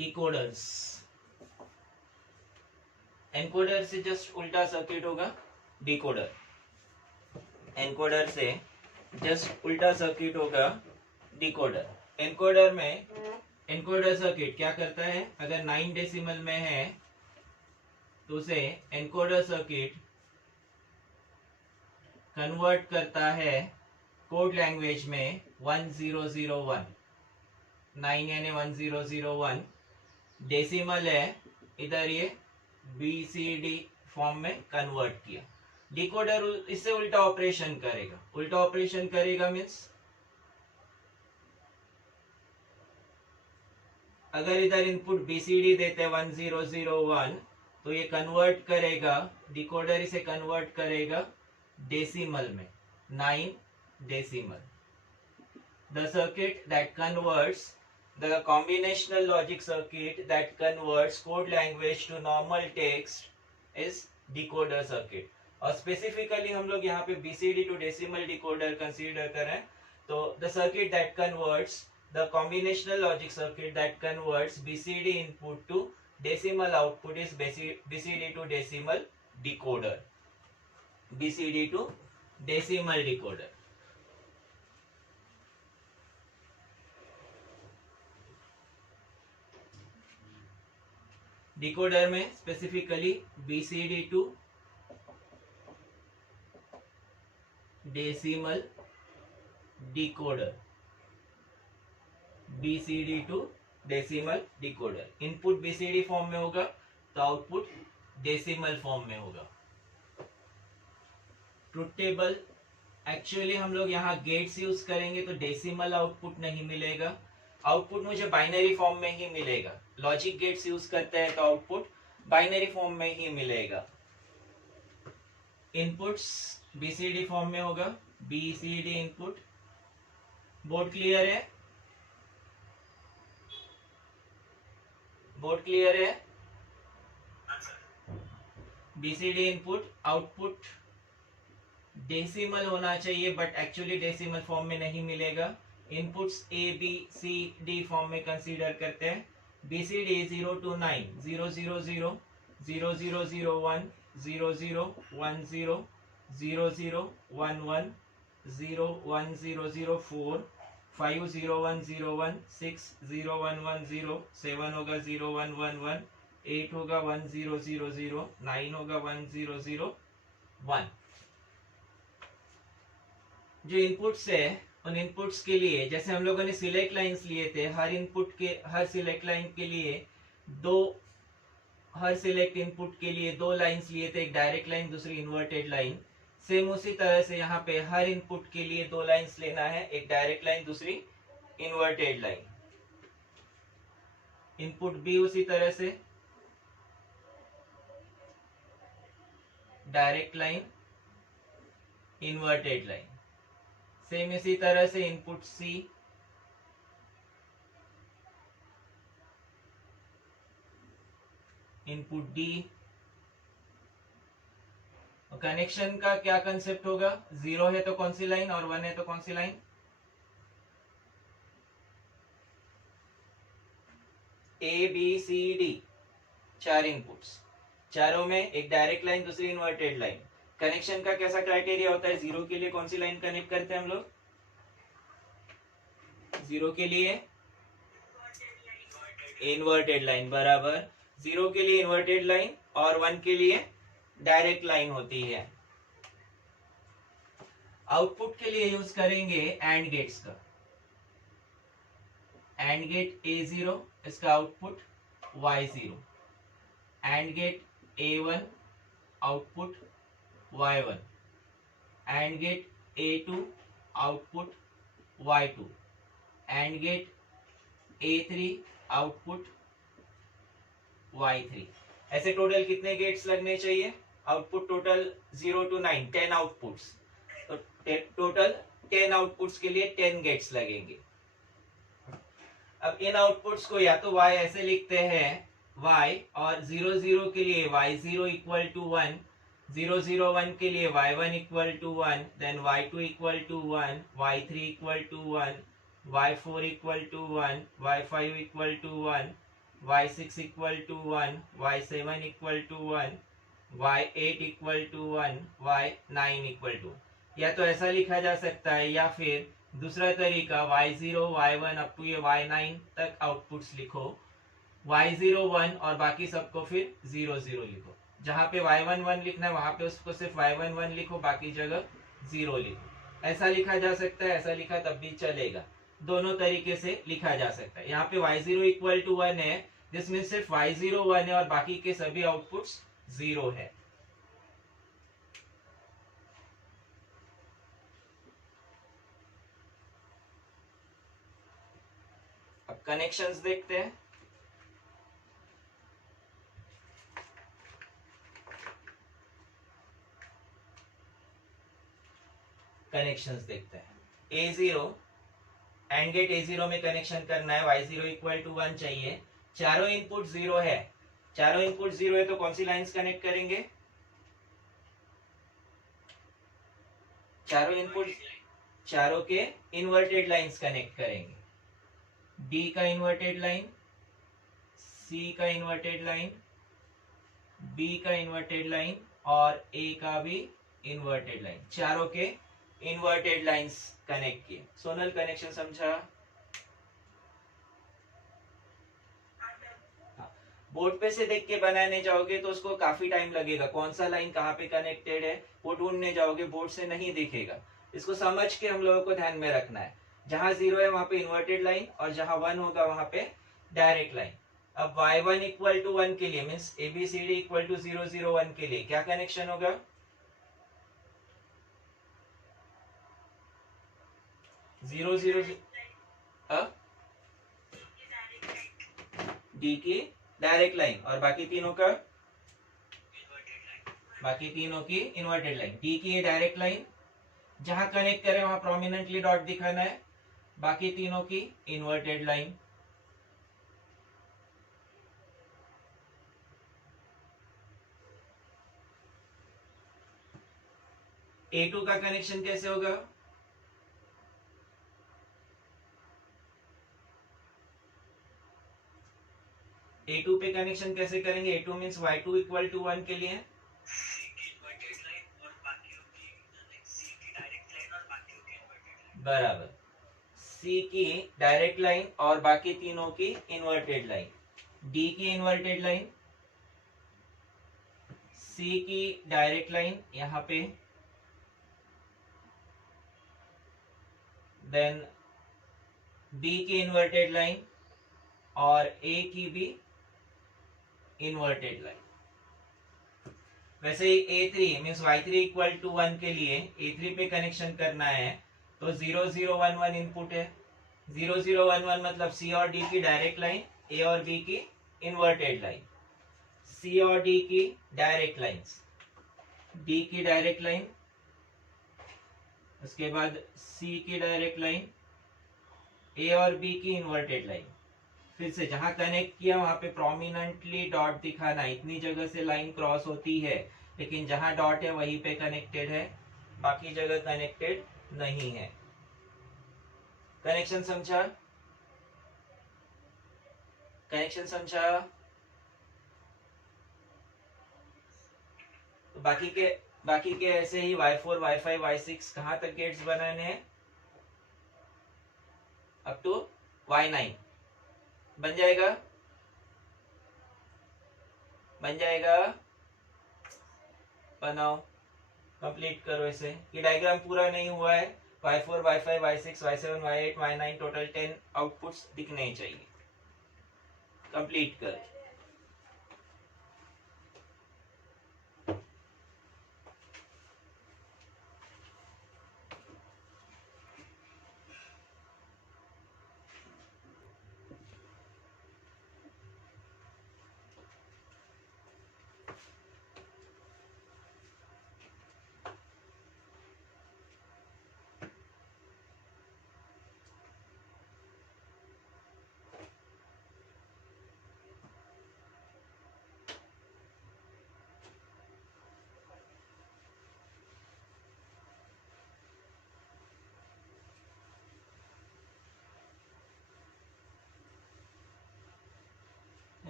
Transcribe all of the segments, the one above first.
Decoders. Encoder से just उल्टा circuit होगा डिकोडर। एनकोडर से जस्ट उल्टा सर्किट होगा डिकोडर। एनकोडर में एनकोडर सर्किट क्या करता है, अगर 9 डेसिमल में है तो उसे एनकोडर सर्किट कन्वर्ट करता है कोड लैंग्वेज में 1001। 9 यानी 1001 डेसिमल है, इधर ये BCD फॉर्म में कन्वर्ट किया। डिकोडर इससे उल्टा ऑपरेशन करेगा। उल्टा ऑपरेशन करेगा मीन्स अगर इधर इनपुट BCD देते हैं 1001 तो ये कन्वर्ट करेगा, डिकोडर इसे कन्वर्ट करेगा डेसिमल में, 9 decimal. The circuit that converts the combinational logic circuit that converts code language to normal text is decoder circuit। और स्पेसिफिकली हम लोग यहाँ पे BCD to decimal decoder consider करें तो the circuit that converts the combinational logic circuit that converts BCD input to decimal output is BCD to decimal decoder। BCD to decimal decoder। Decoder में specifically BCD to decimal decoder. BCD to decimal decoder. Input BCD form में होगा तो output decimal form में होगा। Truth table actually हम लोग यहाँ gets use करेंगे तो डेसिमल आउटपुट नहीं मिलेगा, आउटपुट मुझे बाइनरी फॉर्म में ही मिलेगा। लॉजिक गेट्स यूज करते हैं तो आउटपुट बाइनरी फॉर्म में ही मिलेगा। इनपुट्स BCD फॉर्म में होगा, BCD इनपुट। बोर्ड क्लियर है? बोर्ड क्लियर है? BCD इनपुट आउटपुट डेसिमल होना चाहिए बट एक्चुअली डेसिमल फॉर्म में नहीं मिलेगा। इनपुट्स ABCD फॉर्म में कंसीडर करते हैं। BCD 0 to 9 000 0001 0010 0011 01004 50101 60110 7 होगा 0111 8 होगा 1000 9 होगा 1001। जो इनपुट्स है उन इनपुट्स के लिए जैसे हम लोगों ने सिलेक्ट लाइंस लिए थे, हर इनपुट के हर सिलेक्ट लाइन के लिए हर सिलेक्ट इनपुट के लिए 2 लाइंस लिए थे, एक डायरेक्ट लाइन दूसरी इन्वर्टेड लाइन। सेम उसी तरह से यहाँ पे हर इनपुट के लिए 2 लाइंस लेना है, एक डायरेक्ट लाइन दूसरी इन्वर्टेड लाइन। इनपुट भी उसी तरह से direct line inverted line. Same इसी तरह से input C input D। Connection का क्या कंसेप्ट होगा, 0 है तो कौन सी लाइन और 1 है तो कौन सी लाइन। ABCD 4 इनपुट्स, चारों में एक डायरेक्ट लाइन दूसरी इन्वर्टेड लाइन। कनेक्शन का कैसा क्राइटेरिया होता है, 0 के लिए कौन सी लाइन कनेक्ट करते हैं हम लोग, 0 के लिए इन्वर्टेड लाइन बराबर, 0 के लिए इन्वर्टेड लाइन और 1 के लिए डायरेक्ट लाइन होती है। आउटपुट के लिए यूज करेंगे एंड गेट्स का। एंड गेट A0 इसका output Y0, and gate A1 output Y1, and gate A2 output Y2, and gate A3 output Y3। ऐसे टोटल कितने गेट्स लगने चाहिए, आउटपुट टोटल 0 to 9 10 आउटपुट्स, तो टोटल 10 आउटपुट्स के लिए 10 गेट्स लगेंगे। अब इन आउटपुट्स को या तो Y ऐसे लिखते हैं Y, और 0 0 के लिए Y0 इक्वल टू 1, 0 0 1 के लिए Y1 equal to 1, then Y2 equal to 1, Y3 equal to 1, Y4 equal to 1, Y5 equal to 1, y6 equal to 1, y7 equal to 1, y8 equal to 1, y9 equal to. या तो ऐसा लिखा जा सकता है, या फिर दूसरा तरीका y0 y1 अप टू ये y9 तक आउटपुट्स लिखो, y0 1 और बाकी सबको फिर 0 0 लिखो। जहां पे y1 1 लिखना है वहां पे उसको सिर्फ y1 1 लिखो, बाकी जगह 0 लिखो। ऐसा लिखा जा सकता है, ऐसा लिखा तब भी चलेगा, दोनों तरीके से लिखा जा सकता है। यहाँ पे y0 इक्वल टू 1 है, जिसमें सिर्फ y0 1 है और बाकी के सभी आउटपुट्स 0 है। अब कनेक्शंस देखते हैं। कनेक्शंस देखते हैं। A0 एंड गेट A0 में कनेक्शन करना है, y0 इक्वल टू 1 चाहिए। चारों इनपुट 0 है, चारों इनपुट 0 है तो कौन सी लाइंस कनेक्ट करेंगे? चारों इनपुट, चारों के इन्वर्टेड लाइंस कनेक्ट करेंगे। D का इन्वर्टेड लाइन, C का इन्वर्टेड लाइन, B का इन्वर्टेड लाइन और A का भी इन्वर्टेड लाइन, चारों के इन्वर्टेड लाइंस कनेक्ट किए। सोनल कनेक्शन समझा? बोर्ड पे से देख के बनाने जाओगे तो उसको काफी टाइम लगेगा, कौन सा लाइन कहाँ पे कनेक्टेड है वो ढूंढने जाओगे, बोर्ड से नहीं दिखेगा। इसको समझ के हम लोगों को ध्यान में रखना है, जहां 0 है वहां पे इन्वर्टेड लाइन और जहां 1 होगा वहां पे डायरेक्ट लाइन। अब y1 इक्वल टू 1 के लिए मीन्स ABCD इक्वल टू 0 0 1 के लिए क्या कनेक्शन होगा? 0 0 D की डायरेक्ट लाइन और बाकी तीनों का, बाकी तीनों की इन्वर्टेड लाइन। D की ये डायरेक्ट लाइन, जहां कनेक्ट करें वहां प्रोमिनेंटली डॉट दिखाना है, बाकी तीनों की इन्वर्टेड लाइन। A2 का कनेक्शन कैसे होगा? A2 पे कनेक्शन कैसे करेंगे? A2 means y2 equal to 1 के लिए बराबर C की डायरेक्ट लाइन और बाकी तीनों की इन्वर्टेड लाइन, D की इन्वर्टेड लाइन, C की डायरेक्ट लाइन यहाँ पे, देन B की इन्वर्टेड लाइन और A की भी इन्वर्टेड लाइन। वैसे ही A3 means y3 equal to 1 के लिए A3 पे कनेक्शन करना है तो 0 0 1 1 इनपुट है, 0 0 1 1 मतलब C और D की डायरेक्ट लाइन, A और B की इन्वर्टेड लाइन, C और D की डायरेक्ट लाइंस, D की डायरेक्ट लाइन, उसके बाद C की डायरेक्ट लाइन, A और B की इन्वर्टेड लाइन। फिर से जहां कनेक्ट किया वहां पे प्रोमिनेंटली डॉट दिखाना, इतनी जगह से लाइन क्रॉस होती है लेकिन जहां डॉट है वहीं पे कनेक्टेड है, बाकी जगह कनेक्टेड नहीं है। कनेक्शन समझा? कनेक्शन समझा? तो बाकी के ऐसे ही y4 y5 y6 कहां तक गेट्स बनाने हैं? अप टू y9 बन जाएगा, बन जाएगा, बनाओ, कंप्लीट करो इसे। ये डायग्राम पूरा नहीं हुआ है, y4 y5 y6 y7 y8 y9 total 10 outputs दिखने चाहिए। कंप्लीट करो।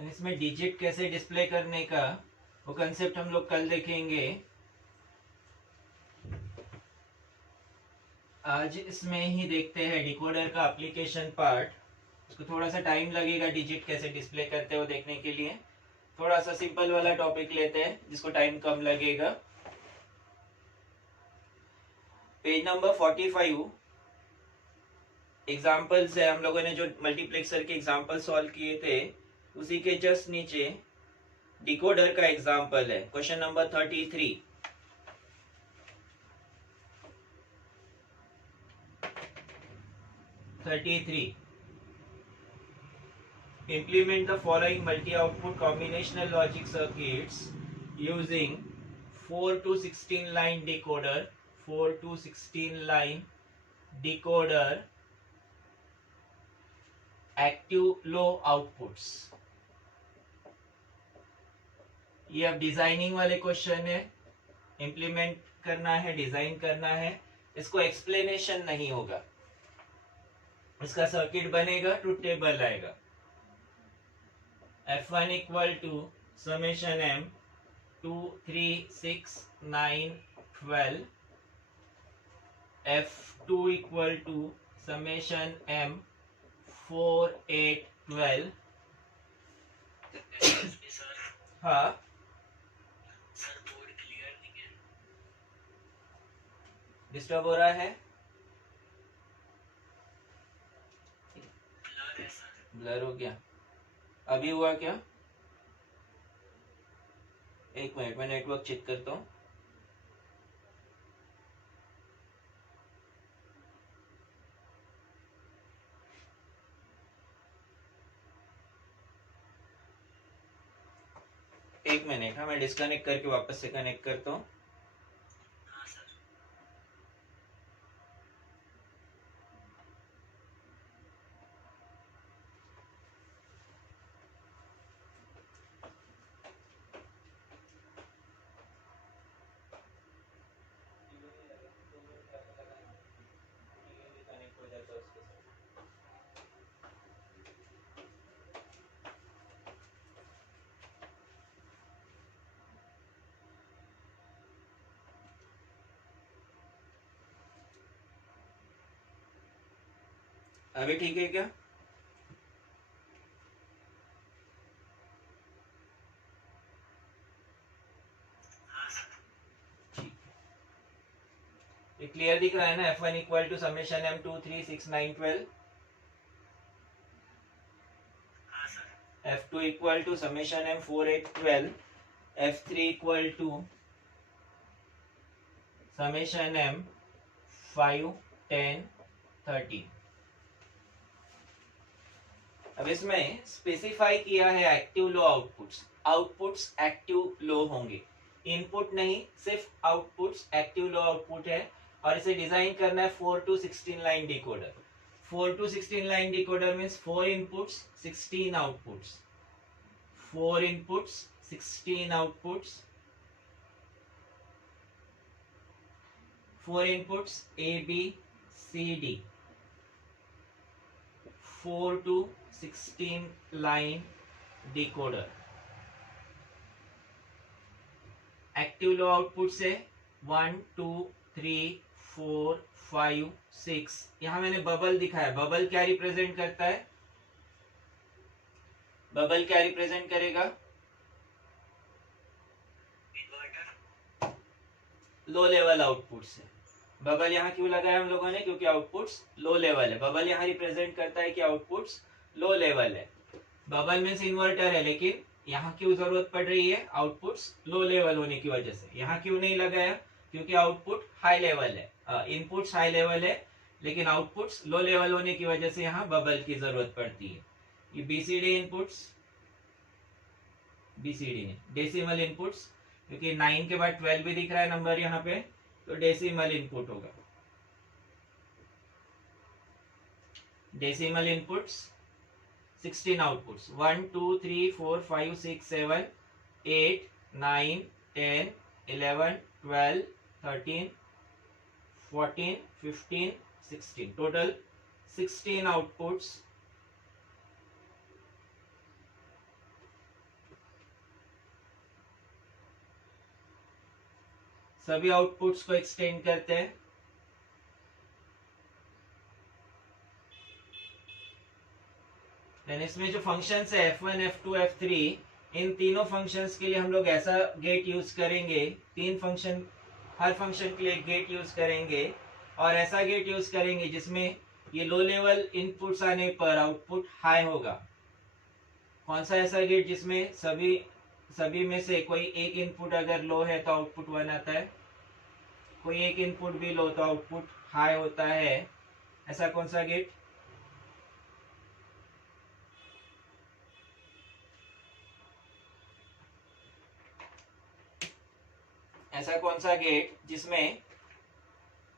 इसमें डिजिट कैसे डिस्प्ले करने का वो कंसेप्ट हम लोग कल देखेंगे। आज इसमें ही देखते हैं डिकोडर का एप्लीकेशन पार्ट। उसको थोड़ा सा टाइम लगेगा डिजिट कैसे डिस्प्ले करते हो देखने के लिए। थोड़ा सा सिंपल वाला टॉपिक लेते हैं जिसको टाइम कम लगेगा। पेज नंबर 45 एग्जाम्पल्स है। हम लोगों ने जो मल्टीप्लेक्सर के एग्जाम्पल सॉल्व किए थे उसी के जस्ट नीचे डिकोडर का एग्जाम्पल है। Question number 33। Implement the following multi-output combinational logic circuits using 4 to 16 line decoder, 4 to 16 line decoder, active low outputs। ये अब डिजाइनिंग वाले क्वेश्चन है। इंप्लीमेंट करना है, डिजाइन करना है। इसको एक्सप्लेनेशन नहीं होगा, इसका सर्किट बनेगा, ट्रुथ टेबल आएगा। F1 equal to summation m 2 3 6 9 12, F2 equal to summation m 4 8 12। हाँ डिस्टर्ब हो रहा है, ब्लर हो गया। अभी हुआ क्या? एक मिनट मैं नेटवर्क चेक करता हूँ। एक मिनट, हाँ मैं डिस्कनेक्ट करके वापस से कनेक्ट करता हूँ। अभी ठीक है क्या? ये क्लियर दिख रहा है ना? F1 equal to summation m 2 3 6 9 12, F2 equal to summation m 4 8 12, F3 equal to summation m 5 10 13। अब इसमें स्पेसिफाई किया है active low outputs. Outputs active low होंगे, इनपुट नहीं, सिर्फ आउटपुट्स एक्टिव लो आउटपुट है। और इसे डिजाइन करना है 4 to 16 line decoder. 4 to 16 line decoder means 4 inputs 16 outputs, 4 inputs 16 outputs, 4 inputs A B C D, 4 to 16 line decoder. Active low output से 1 2 3 4 5 6। यहां मैंने बबल दिखाया। बबल क्या रिप्रेजेंट करता है? बबल क्या रिप्रेजेंट करेगा? लो लेवल आउटपुट से। बबल यहाँ क्यों लगाया हम लोगों ने? क्योंकि आउटपुट्स लो लेवल है। बबल यहाँ रिप्रेजेंट करता है कि आउटपुट्स लो लेवल है। बबल मीन्स इन्वर्टर है, लेकिन यहाँ क्यों जरूरत पड़ रही है? आउटपुट्स लो लेवल होने की वजह से। यहाँ क्यों नहीं लगाया? क्योंकि आउटपुट हाई लेवल है, इनपुट्स हाई लेवल है, लेकिन आउटपुट्स लो लेवल होने की वजह से यहाँ बबल की जरूरत पड़ती है। ये बीसीडी इनपुट्स, बीसीडी ने डेसिमल इनपुट्स, क्योंकि 9 के बाद 12 भी दिख रहा है नंबर यहाँ पे, तो डेसिमल इनपुट होगा। Decimal inputs 16 outputs 1 2 3 4 5 6 7 8 9 10 11 12 13 14 15 16, total 16 outputs सभी आउटपुट्स को एक्सटेंड करते हैं। देन इसमें जो फंक्शंस है F1, F2, F3, इन तीनों फंक्शंस के लिए हम लोग ऐसा गेट यूज करेंगे, तीन फंक्शन, हर फंक्शन के लिए एक गेट यूज करेंगे, और ऐसा गेट यूज करेंगे जिसमें ये लो लेवल इनपुट्स आने पर आउटपुट हाई होगा। कौन सा ऐसा गेट जिसमें सभी में से कोई एक इनपुट अगर लो है तो आउटपुट 1 आता है, कोई एक इनपुट भी लो तो आउटपुट हाई होता है, ऐसा कौन सा गेट? ऐसा कौन सा गेट जिसमें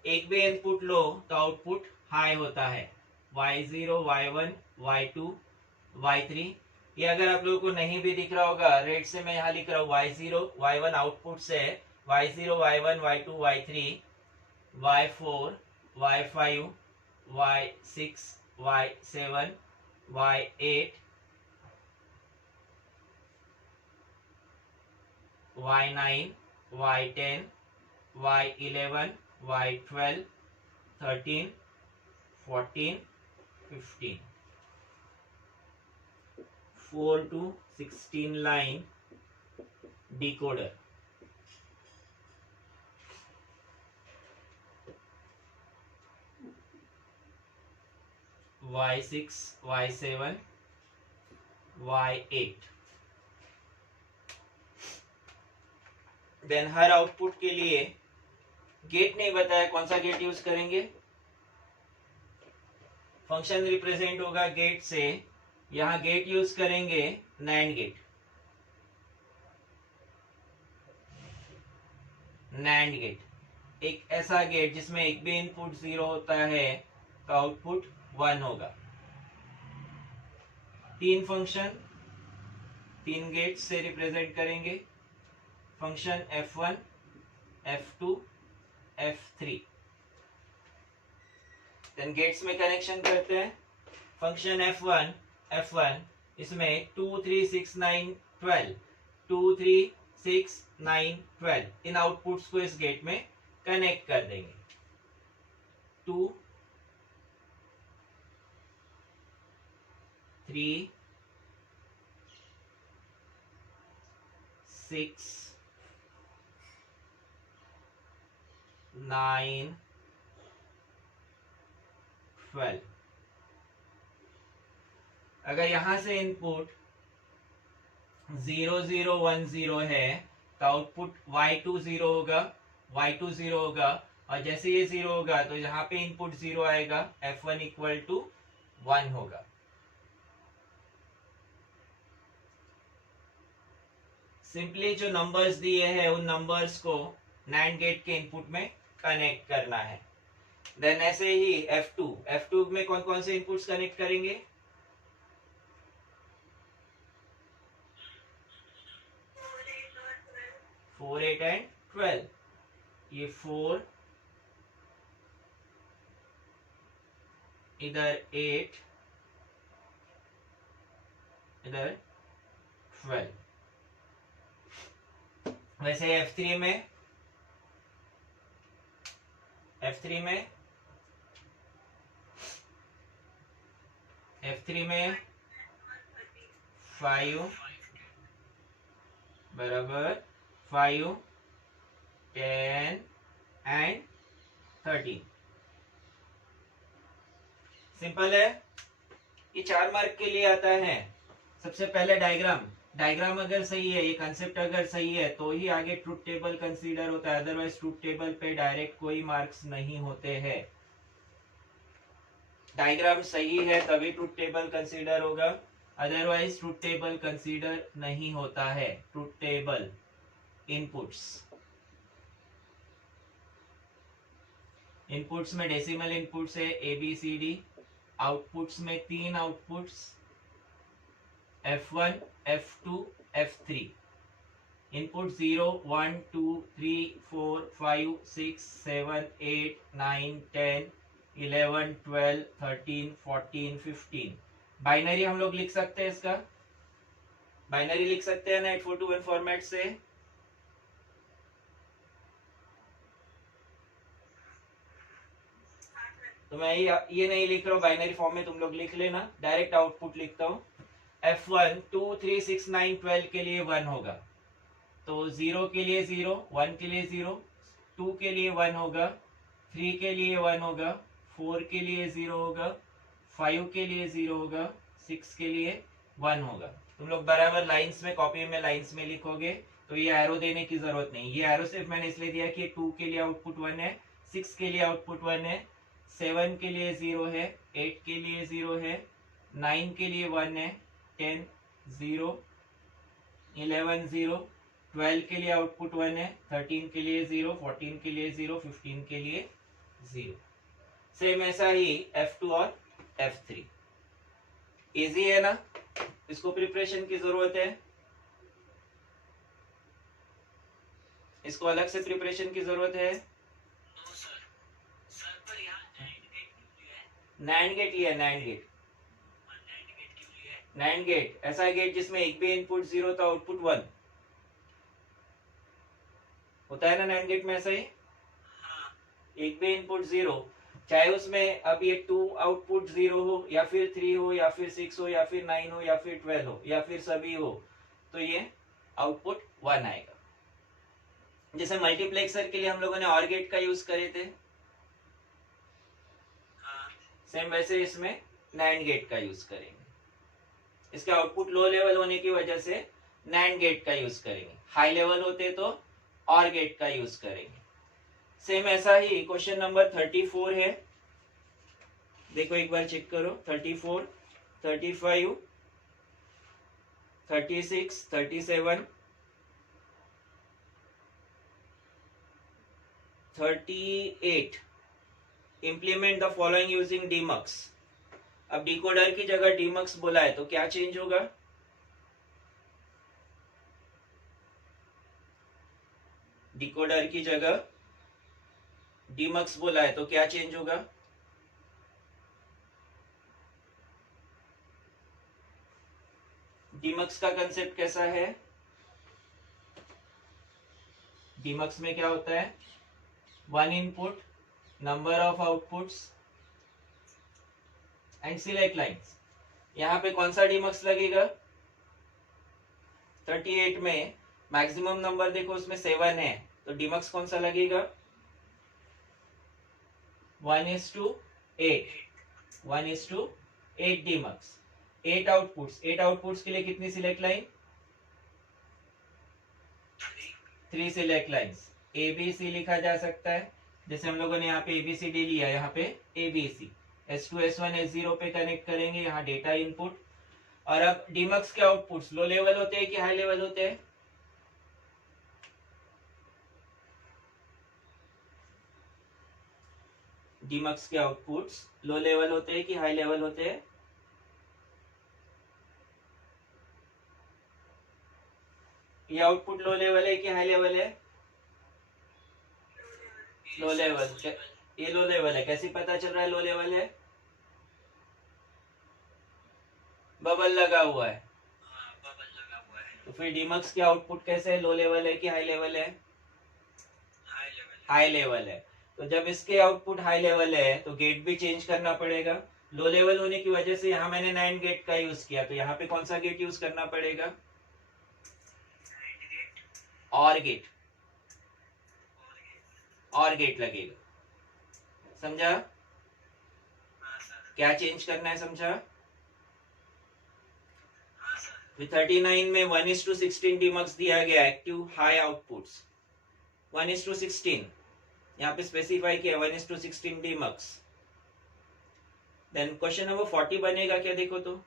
एक भी इनपुट लो तो आउटपुट हाई होता है? y0, y1, y2, y3। ये अगर आप लोगों को नहीं भी दिख रहा होगा, रेड से मैं यहाँ लिख रहा हूँ y0, y1 आउटपुट से, y0, y1, y2, y3, y4, y5, y6, y7, y8, y9, y10, y11, y12, 13, 14, 15, 4 to 16 line decoder। y6, y7, y8। Then हर आउटपुट के लिए गेट नहीं बताया, कौन सा गेट यूज करेंगे? फंक्शन रिप्रेजेंट होगा गेट से, यहां गेट यूज करेंगे नैंड गेट। नैंड गेट एक ऐसा गेट जिसमें एक भी इनपुट 0 होता है तो आउटपुट 1 होगा। तीन फंक्शन तीन गेट से रिप्रेजेंट करेंगे, function F1, F2, F3। Then gates में कनेक्शन करते हैं। फंक्शन F1 इसमें 2, 3, 6, 9, 12, 2, 3, 6, 9, 12 इन आउटपुट्स को इस गेट में कनेक्ट कर देंगे। 2, 3, 6, 9, 12। अगर यहां से इनपुट 0, 0, 1, 0 है तो आउटपुट y2 0 होगा, और जैसे ये 0 होगा तो यहाँ पे इनपुट 0 आएगा, F1 इक्वल टू 1 होगा। सिंपली जो नंबर्स दिए हैं उन नंबर्स को नैंड गेट के इनपुट में कनेक्ट करना है। देन ऐसे ही F2 में कौन कौन से इनपुट्स कनेक्ट करेंगे? 4, 8 एंड 12। ये 4, इधर 8, इधर 12। वैसे F3 में 5 बराबर 5, 10 एंड 13। सिंपल है, ये 4 मार्क के लिए आता है। सबसे पहले डायग्राम अगर सही है, ये कंसेप्ट अगर सही है तो ही आगे ट्रुथ टेबल कंसीडर होता है, अदरवाइज ट्रुथ टेबल पे डायरेक्ट कोई मार्क्स नहीं होते हैं। डायग्राम सही है तभी ट्रुथ टेबल कंसीडर होगा, अदरवाइज ट्रुथ टेबल कंसीडर नहीं होता है। ट्रुथ टेबल इनपुट्स में डेसिमल इनपुट्स है ABCD, आउटपुट्स में 3 outputs F1, F2, F3। Input 0, 1, 2, 3, 4, 5, 6, 7, 8, 9, 10, 11, 12, 13, 14, 15। Binary हम लोग लिख सकते हैं, इसका बाइनरी लिख सकते हैं ना 8421 फॉर्मेट से। तो मैं ये नहीं लिख रहा हूँ बाइनरी फॉर्म में, तुम लोग लिख लेना, डायरेक्ट आउटपुट लिखता हूँ। F1 2 3 6 9 12 के लिए 1 होगा, तो 0 के लिए 0, 1 के लिए 0, 2 के लिए 1 होगा, 3 के लिए 1 होगा, 4 के लिए 0 होगा, 5 के लिए 0 होगा, 6 के लिए 1 होगा। तुम लोग बराबर लाइंस में, कॉपी में लाइंस में लिखोगे, तो ये एरो देने की जरूरत नहीं। ये एरो सिर्फ मैंने इसलिए दिया कि 2 के लिए आउटपुट 1 है, 6 के लिए आउटपुट 1 है, 7 के लिए 0 है, 8 के लिए 0 है, 9 के लिए 1 है, 10 0, 11 0, 12 के लिए आउटपुट 1 है, 13 के लिए 0, 14 के लिए 0, 15 के लिए 0। सेम ऐसा ही F2 और F3। इजी है ना? इसको प्रिपरेशन की जरूरत है? इसको अलग से प्रिपरेशन की जरूरत है? नैंड गेट लिया, नैंड गेट। नैंड गेट ऐसा गेट जिसमें एक भी इनपुट 0 तो आउटपुट 1 होता है ना। नैंड गेट में ऐसा ही एक भी इनपुट 0, चाहे उसमें अब ये 2 आउटपुट 0 हो या फिर 3 हो या फिर 6 हो या फिर 9 हो या फिर 12 हो या फिर सभी हो, तो ये आउटपुट 1 आएगा। जैसे मल्टीप्लेक्सर के लिए हम लोगों ने ऑर गेट का यूज करे थे, सेम वैसे इसमें नैंड गेट का यूज करेंगे। इसके आउटपुट लो लेवल होने की वजह से नैंड गेट का यूज करेंगे, हाई लेवल होते तो ऑर गेट का यूज करेंगे। सेम ऐसा ही क्वेश्चन नंबर 34 है, देखो एक बार चेक करो। 34, 35, 36, 37, 38। Implement the following using demux. अब डिकोडर की जगह डीमक्स बोला है तो क्या चेंज होगा? डिकोडर की जगह डीमक्स बोला है तो क्या चेंज होगा? डीमक्स का कंसेप्ट कैसा है? डीमक्स में क्या होता है? 1 input, number of outputs and select lines. यहां पे कौन सा डीमक्स लगेगा? 38 में मैक्सिमम नंबर देखो उसमें 7 है, तो डीमक्स कौन सा लगेगा? 1:8, 1:8 डीमक्स। 8 आउटपुट्स के लिए कितनी select line? 3 select lines. ABC लिखा जा सकता है, जैसे हम लोगों ने यहाँ पे ABCD लिया, यहाँ पे ABC। S2 S1 S0 पे कनेक्ट करेंगे, यहाँ डेटा इनपुट। और अब डीमक्स के आउटपुट्स लो लेवल होते हैं कि हाई लेवल होते हैं? डीमक्स के आउटपुट्स लो लेवल होते हैं कि हाई लेवल होते हैं? ये आउटपुट लो लेवल है कि हाई लेवल है? Low level. ये लो लेवल है, कैसे पता चल रहा है लो लेवल है? बबल लगा हुआ है। तो फिर डीमक्स के आउटपुट कैसे है? लो लेवल है कि हाई लेवल है? हाई लेवल है। तो जब इसके आउटपुट हाई लेवल है तो गेट भी चेंज करना पड़ेगा। लो लेवल होने की वजह से यहाँ मैंने नैंड गेट का यूज किया, तो यहाँ पे कौन सा गेट यूज करना पड़ेगा? और गेट। और गेट लगेगा, समझा? क्या चेंज करना है, समझा? 39 में 1:16 डीमक्स दिया गया, एक्टिव हाई आउटपुट्स 1:16। यहाँ पे स्पेसिफाई किया 1:16 डीमक्स। देन क्वेश्चन नंबर 40 बनेगा क्या, देखो तो।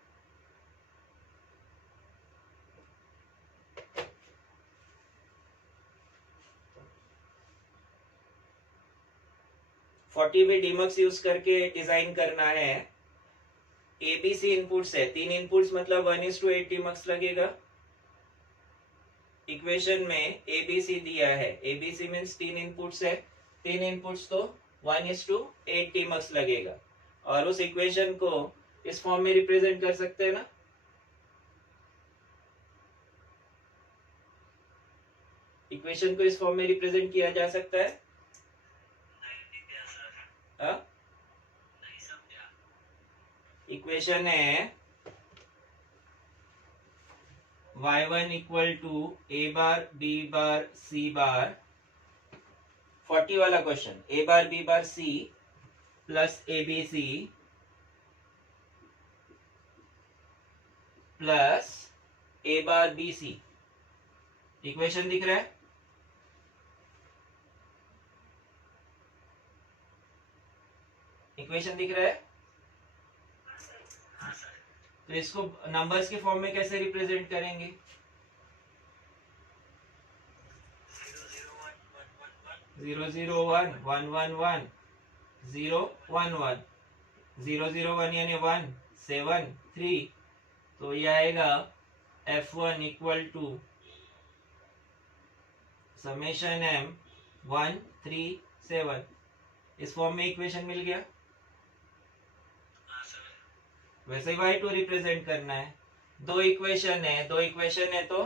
भी डीमक्स यूज करके डिजाइन करना है। ABC इनपुट्स है, 3 इनपुट्स मतलब 1:8 डीमक्स लगेगा। इक्वेशन में ABC दिया है, ABC मीन्स 3 इनपुट्स है, 3 इनपुट्स तो 1:8 डीमक्स लगेगा। और उस इक्वेशन को इस फॉर्म में रिप्रेजेंट कर सकते हैं ना? इक्वेशन को इस फॉर्म में रिप्रेजेंट किया जा सकता है। इक्वेशन है y1 equal to a bar b bar c bar 40 वाला question a bar b bar c plus abc plus a bar b c. Equation दिख रहा है? इक्वेशन दिख रहा है? तो इसको नंबर्स के फॉर्म में कैसे रिप्रेजेंट करेंगे? 0 0 1 1 1 1 0 1 1 0 0 1 यानी 1 7 3। तो ये आएगा F1 equal to summation m 1 3 7। इस फॉर्म में इक्वेशन मिल गया। वैसे ही y2 रिप्रेजेंट करना है। दो इक्वेशन है तो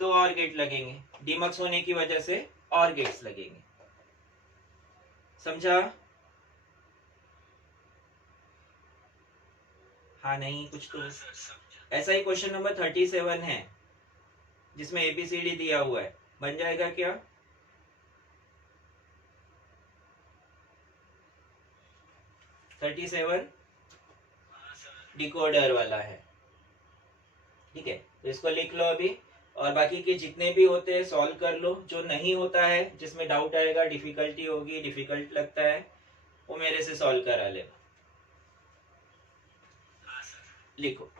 दो और गेट लगेंगे। डीमक्स होने की वजह से और गेट्स लगेंगे। समझा? हाँ नहीं कुछ तो ऐसा ही क्वेश्चन नंबर 37 है जिसमें ABCD दिया हुआ है। बन जाएगा क्या? डिकोडर वाला है। ठीक है, तो इसको लिख लो अभी और बाकी के जितने भी होते हैं सॉल्व कर लो। जो नहीं होता है, जिसमें डाउट आएगा, डिफिकल्टी होगी, डिफिकल्ट लगता है, वो मेरे से सॉल्व करा ले। लिखो।